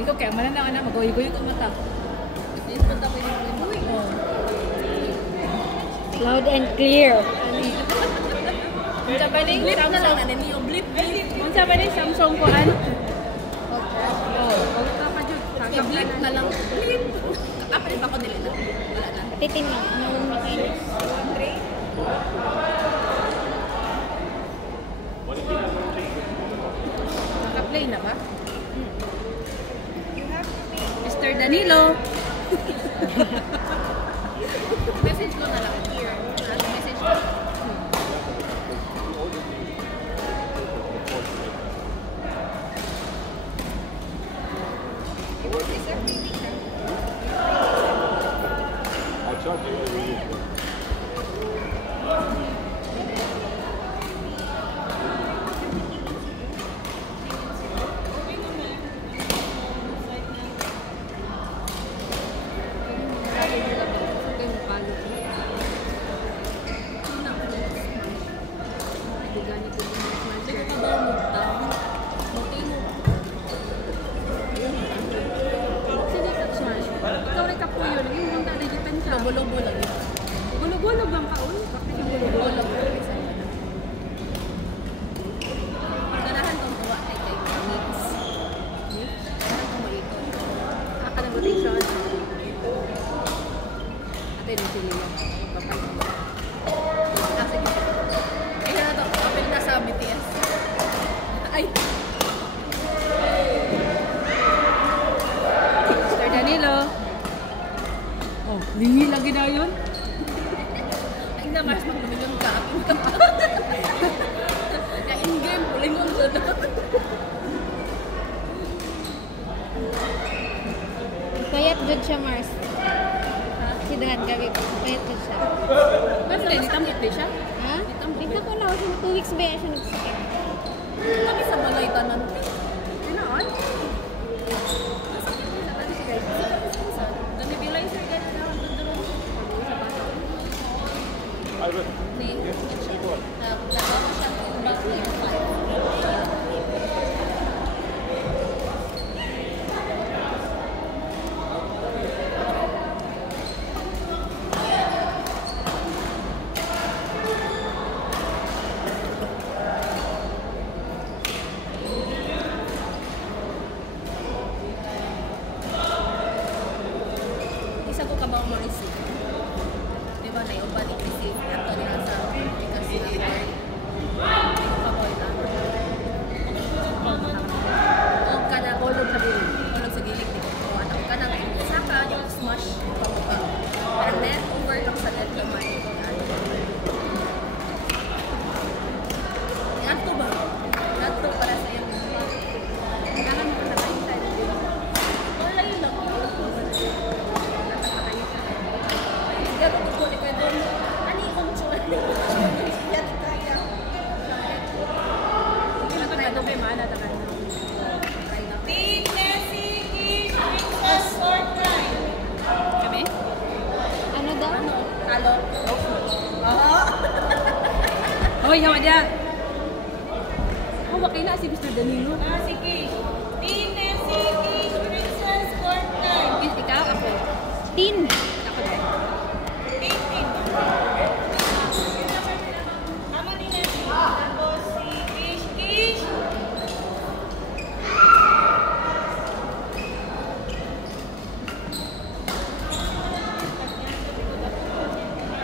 Ikaw kaya mananang na mag-uy-uy ko mata. Loud and clear. Unsa ba ning Blip na Samsung? lang na niyo, blip. Unsa ba ning Samsung ko an? Oh, ka pa jud. Blip na lang. Blip. Apa rin ba ko dili na? Wala na. Titin nga. Anong makainis? Naka-play na ba? Mr. Danilo. Message ko na lang. Here. Message ko. Bulog-bulog lang yun. Bulog-bulog lang ka, uy. Bakit yung bulog-bulog? Ganahan kong kuha kay mix. Ganahan kong maikot. Aka ng rotation. Ate, nung sili lang. Kapal. Kasi kaya na to. Kapil na sa BTS. Ay! Mr. Danilo. Oh, lingi lagi na yun. Ay na, Mars, mag-lumilyon ka. Kaya in-game, pulingon ko na. Payat good siya, Mars. Si Dahan gabi ko. Payat good siya. Ano din, itamit din siya? Ha? Dito ko lang. 2 weeks ba siya nagsakit? Kami sa balay tanan. Sinoon? Nasakit nila tadi si guys. The nebulizer guys na dudurong. Ni nagawa ko siya ng back year 5. Isa ko kabaw mo receive. Diba na yung balik receive. Ato nila sa kasi kabaw na. O ka na ulog sa gilid. Ulog sa gilid. O ato ka na ngayon. Saka yung smash. Pamuka. Parang net over lang sa net naman. Ato ba? Ato para sa iyo. Kailangan mo na kayo tayo. Wala yun lang. Gato ko ni ko doon. Ani kong chon. Yan kaya. Kailan ka na kay Mana na kan. Team Nessie Kish Princess Fortnite. Kami? Ano daw? Halo. Ah. Hoy, hawa diyan. Hawak na si Mr. Danilo. Si Kish. Team Nessie Kish Princess Fortnite. Kiss ikaw ako. Tin. Ako din. Team. Ama ni Nessie. Tapos si Kish Kish.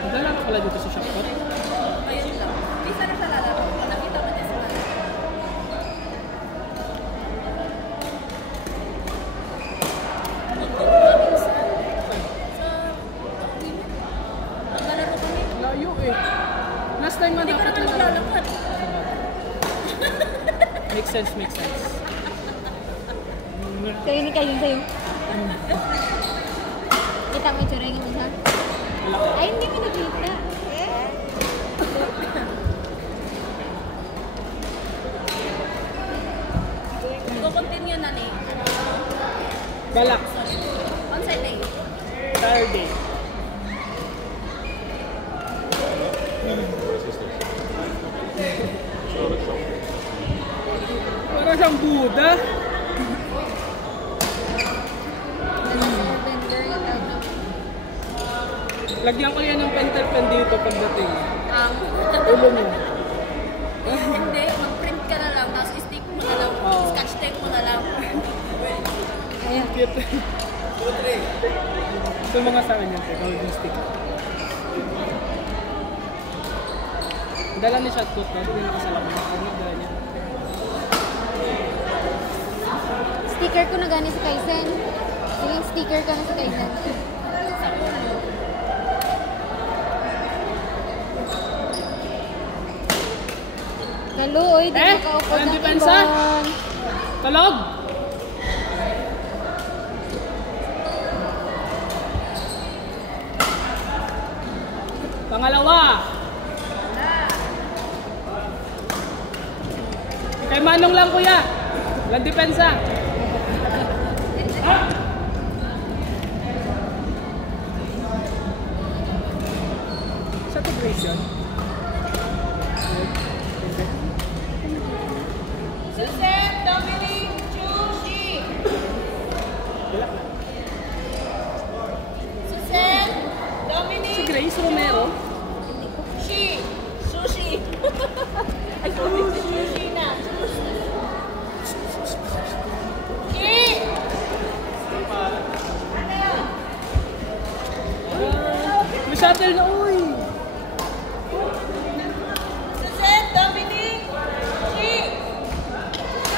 Magala ka pala dito sa shopot. Ayun lang. Isa na sa lalaro. Nakita mo niya sa lalaro. Naglalaro kami. Layo eh. Last time Hindi ka naman maglalakad. Makes sense, makes sense. Sa'yo ni kayo sa'yo. Kita mo yung tsura yung isa? Ay, hindi ko nakita. Go-continue na ni. Balak. On side day. Saturday. Para siyang Buddha. Lagyan ko yan ng pentel pen dito pagdating. Ang Ulo mo. hindi, mag-print ka na lang, tapos stick mo na lang, Oo. sketch tape mo na lang. Ayan. Cute. So mga sa akin yan, golden stick. Dala ni Shotcut to, hindi nakasalaman. Ano dala niya? Sticker ko na gani sa Kaizen. Yung sticker ka na sa Kaizen. Kalo, oy, di makaupod Walang ng depensa? ibon. Talog! Pangalawa! Kay Manong lang kuya. Walang depensa. Ha? Sa to brace yun? Susan, Dominic, Chushi. Susan, Si Dominic, Grace Romero. Shi. Sushi. Ay, sushi na. Shi. May shuttle na, uy! Susan, Dominic, Shi.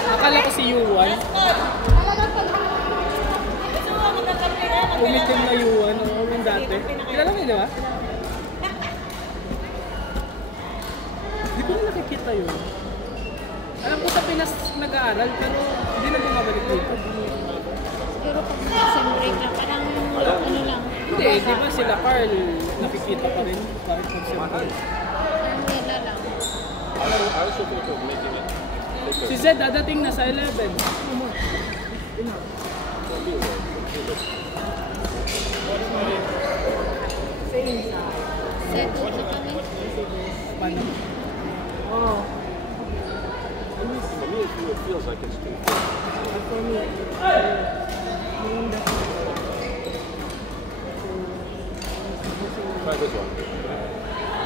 Akala ko si Yuan. Gusto mo magkakapira? Umitim na Yuan. Oo, yung dati. Kilala mo yun, di ba? Hindi ko na nakikita yun. Alam ko sa Pinas nag-aaral, pero hindi na bumabalik dito. Siguro pag sem break lang, parang ano lang. Hindi, di ba sila Carl, nakikita pa rin kahit pag-siyempre. Parang wala lang. Si Zed, dadating na sa 11. Settle na kami. Paano? Oh. For me, it feels like it's too thin. Try this one.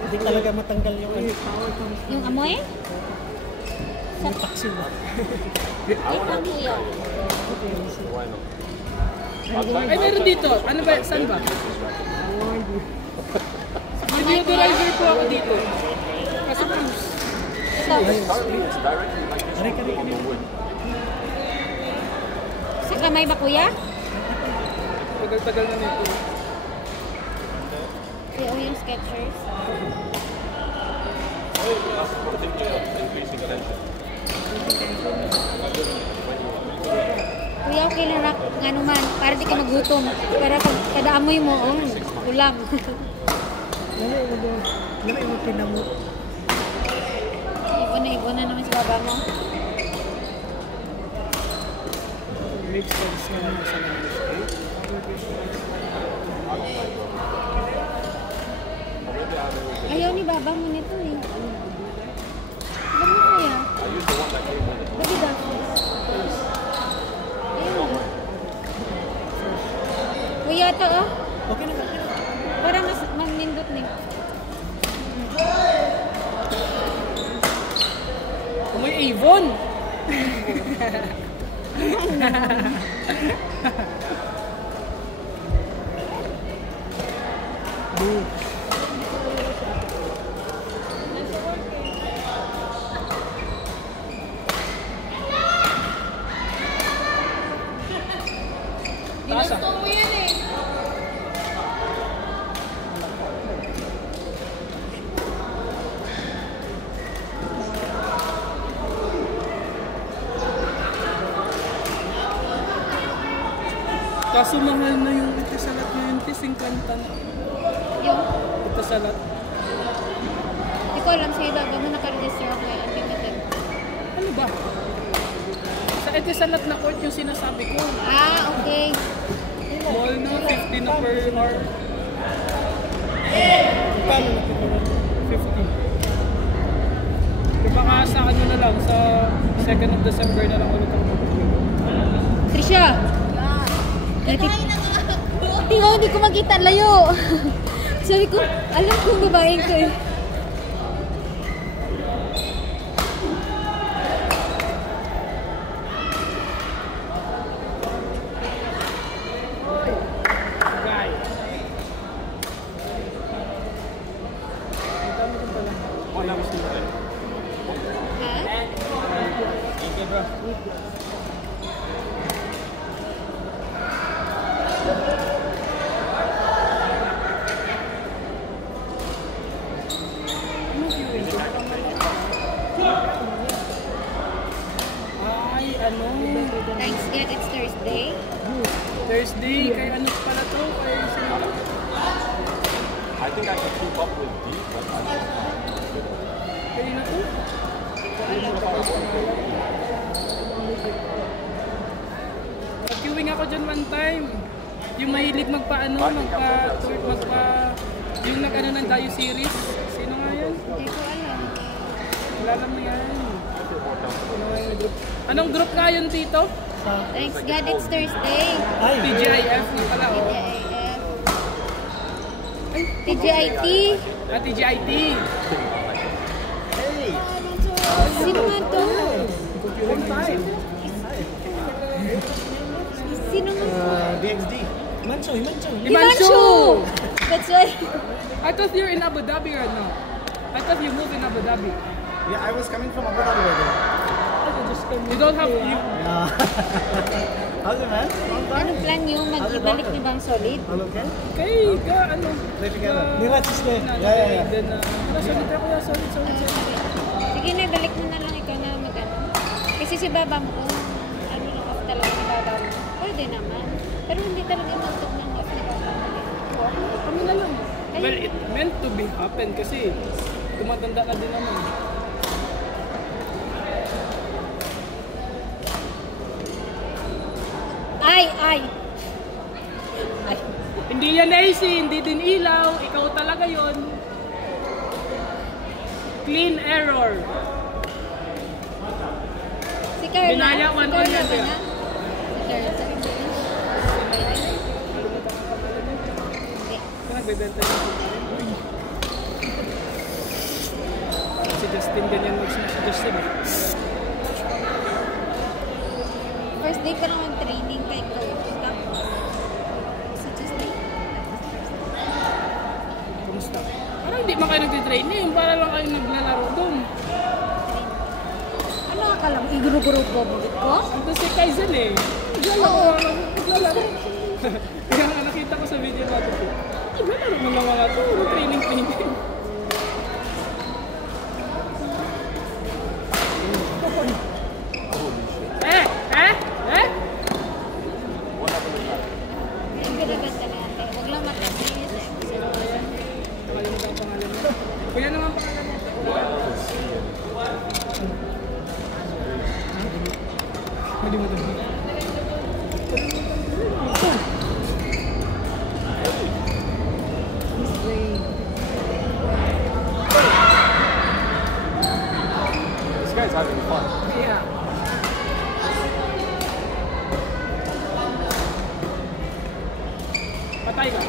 Hindi talaga matanggal yung ano. Yung amoy? Sa Taksil ba? wait lang kuya. Why not? Ay, meron dito. Ano ba? Saan ba? Deodorizer po ako dito. Kasi cruise. Ito. It's directly like this. Aray, kari, kari. Sa kamay ba kuya? Tagal-tagal na nito. Yung yung Skechers. That's for thinking of increasing tension. Kuya, okay lang nga naman. Para di ka magutom. Para pag kadaamoy mo, ulam. Lami mo pinamo. Ibon na naman si baba mo. Makes sense naman sa language. Ayaw ni baba mo nito eh. Ba't mo kaya? I use the one that came with it. Ba't di Dapos? Ayaw mo. Kuya, ito oh. Okay na, okay na. Para mas manindot na eh. Amoy Avon! Tasa. Gusto mo yan eh. Kaso mahal na yung itisalat ngayon, tisingkanta na. Yung, Itisalat. di ko alam sa'yo daw, gano'n nakaregister ako kay Unlimited. Ano ba? Sa itisalat na court yung sinasabi ko. Ah, okay. Mall na, 50 na per hour. Paano na pinuro? Kung baka sa ano na lang, sa 2nd of December na lang ulit ako mag-vlog. Trisha! Tingnan, hindi ko makita. Layo! Sabi ko, alam kong babaeng ko eh. Guy. Ang dami din pala. Oh, that was too bad. Ha? Okay, bro. Ay, ano? Thanks God, it's Thursday. Thursday, kay ano pala to? Kay sino? I think I can keep up with Deep, but I don't know. Kay na to? Nag-queuing ako dyan one time. Yung mahilig magpa-ano, yung nag-ano ng Dayo series. Sino nga yan? Hindi ko alam. Kilala mo yan. Ano nga yung group? Anong group nga yun, Tito? Thanks God, it's Thursday. Ay, TGIF nga pala, oh. TGIF. TGIT. Ah, TGIT. Sino nga to? One time. Sino nga? DXD. Mancho, Mancho. Himanshu! That's why. I thought you're in Abu Dhabi right now. I thought you moved in Abu Dhabi. Yeah, I was coming from Abu Dhabi right You don't have... You, Yeah. How's it, man? Long time? Anong plan nyo? Mag-ibalik niyo bang solid? All okay? okay, ka, ano? Play together. Ka- Nila, sister. na- Yeah. Then, solid ako, solid. Sige na, balik mo na lang ikaw na mag-ano. Kasi si Baba mo, kung ano lang off talaga ni Baba mo, pwede naman. Pero hindi talaga mantog ng off ni Baba mo. Kami na lang. Well, it meant to be happen kasi tumatanda na din naman. Ay! Hindi yan AC, hindi din ilaw. Ikaw talaga yon. Clean error. Si Carla? Binaya, Si one Carla on yan, ba yeah. na? Si Carla. Hindi. Kung nagbebenta yun. Si Justin ganyan mag-smash si Justin. First day pa naman training kay Coach. Tapos, si Tuesday. Kumusta? Parang hindi man kayo nagtitraining. Para lang kayo naglalaro doon. Ano akala mo? Iguro-grupo mo ko? Ito si Kaizen eh. Naglalaro. Kaya nga nakita ko sa video natin po. Naglalaro mo lang mga to. Training. Yung pinaganda natin. Huwag lang matapos sa episode. Nakalimutan ang pangalan mo. Kuya naman pangalan mo. Malimutan mo. This guy's having fun. Yeah. Patay ka.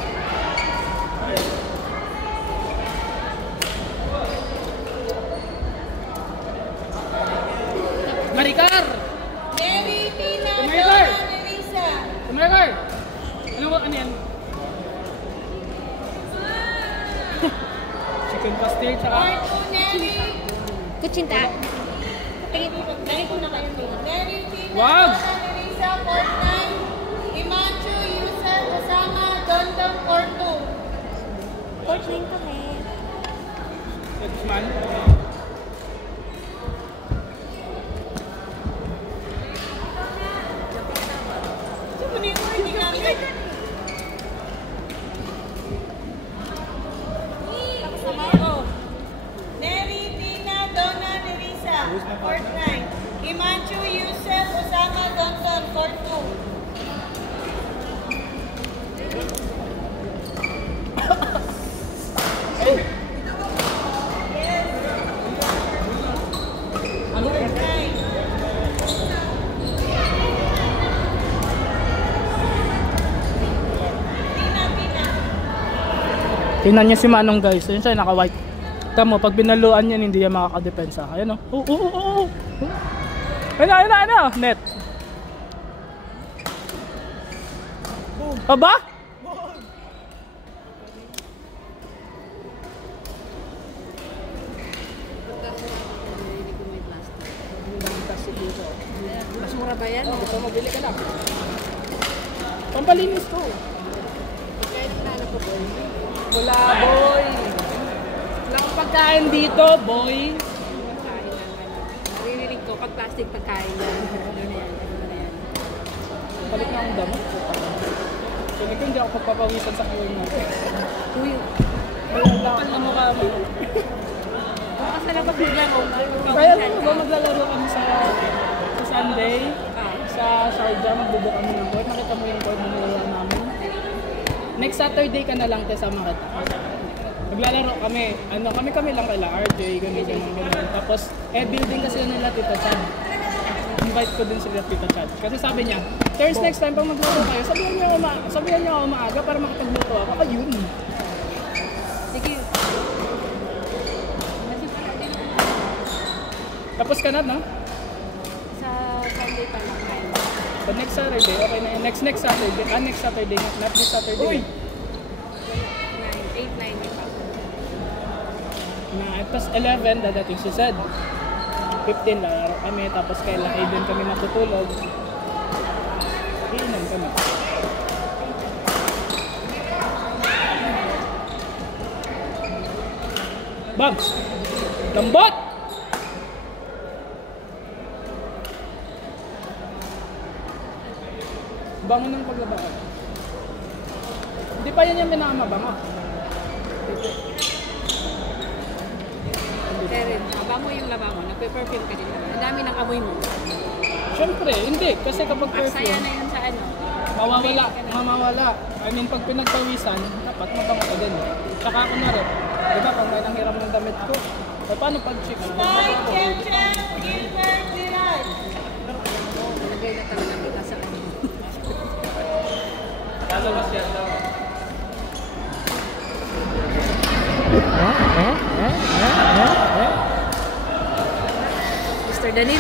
Maricar! Mary, Tina, Maricar! Donna, Elisa. Maricar! Ano yan? Chicken pastel, tsaka... Mary, Kutsinta. Tingin ko na kayo doon. Mary, Tina, Wag! Donna, Elisa, Fortnite. Imancho, Yusef, Osama, Dondon, Porto. Coach name kami. Guzman. Mary, Tina, Donna, Elisa, Fortnite. Imancho, Yusef, Osama, Dondon, Tingnan niyo si Manong guys. Ayun siya, naka-white. Tama, pag binaluan yan, hindi yan makakadepensa. Ayan o. Oo. Ayun. Net. Aba? Mas mura ba yan? Gusto mo, bili ka lang. Pampalinis ko. Kaya naglalap ko boy. Wala, boy. Wala akong pagkain dito, boy. Pagkain lang. Naririnig ko, pag plastic pagkain yan. Ano na yan? Balik na akong damo. Kaya ko hindi ako pagpapawisan sa kiyon mo. Uy, Kapal na mukha mo. baka sa labas maglaro. Kaya ano ba maglalaro kami sa Sunday? Sa Sharjah, magbubook kami ng court. Nakita mo yung court na nilala namin. Next Saturday ka na lang, te, sama kita. Maglalaro kami. Kami lang kaila. RJ, ganun. Tapos, building kasi nila Tita Chad. Invite ko din sila Tita Chad. Kasi sabi niya, Thursday next time pag maglaro kayo, sabihan niyo ako maaga para makipagluto ako. Ayun. Sige. Kasi pala din ako Tapos ka na, no? sa Sunday pa lang kain. So next Saturday, okay na yun. Next Saturday. Next Saturday. Not this Saturday. Uy! 8, 9 yung pa. Tapos 11, dadating si Zed. 15, lalaro kami. Tapos kailan Aiden kami natutulog. Iinom kami. Babs! Lambot! Bango ng paglabaan. Hindi pa yan yung pinakamabango. Karen, abango yung labango. Nagpe-perfume ka din. Ang dami ng amoy mo. Siyempre, hindi. Kasi kapag Aksaya perfume, na yun sa ano. mamawala. I mean, pag pinagpawisan, dapat mabango ka din. Tsaka ako na rin. Diba, pag may nanghiram ng damit ko, eh, paano pag chicks? Nalagay na talaga kita sa ano. Mr. Danilo.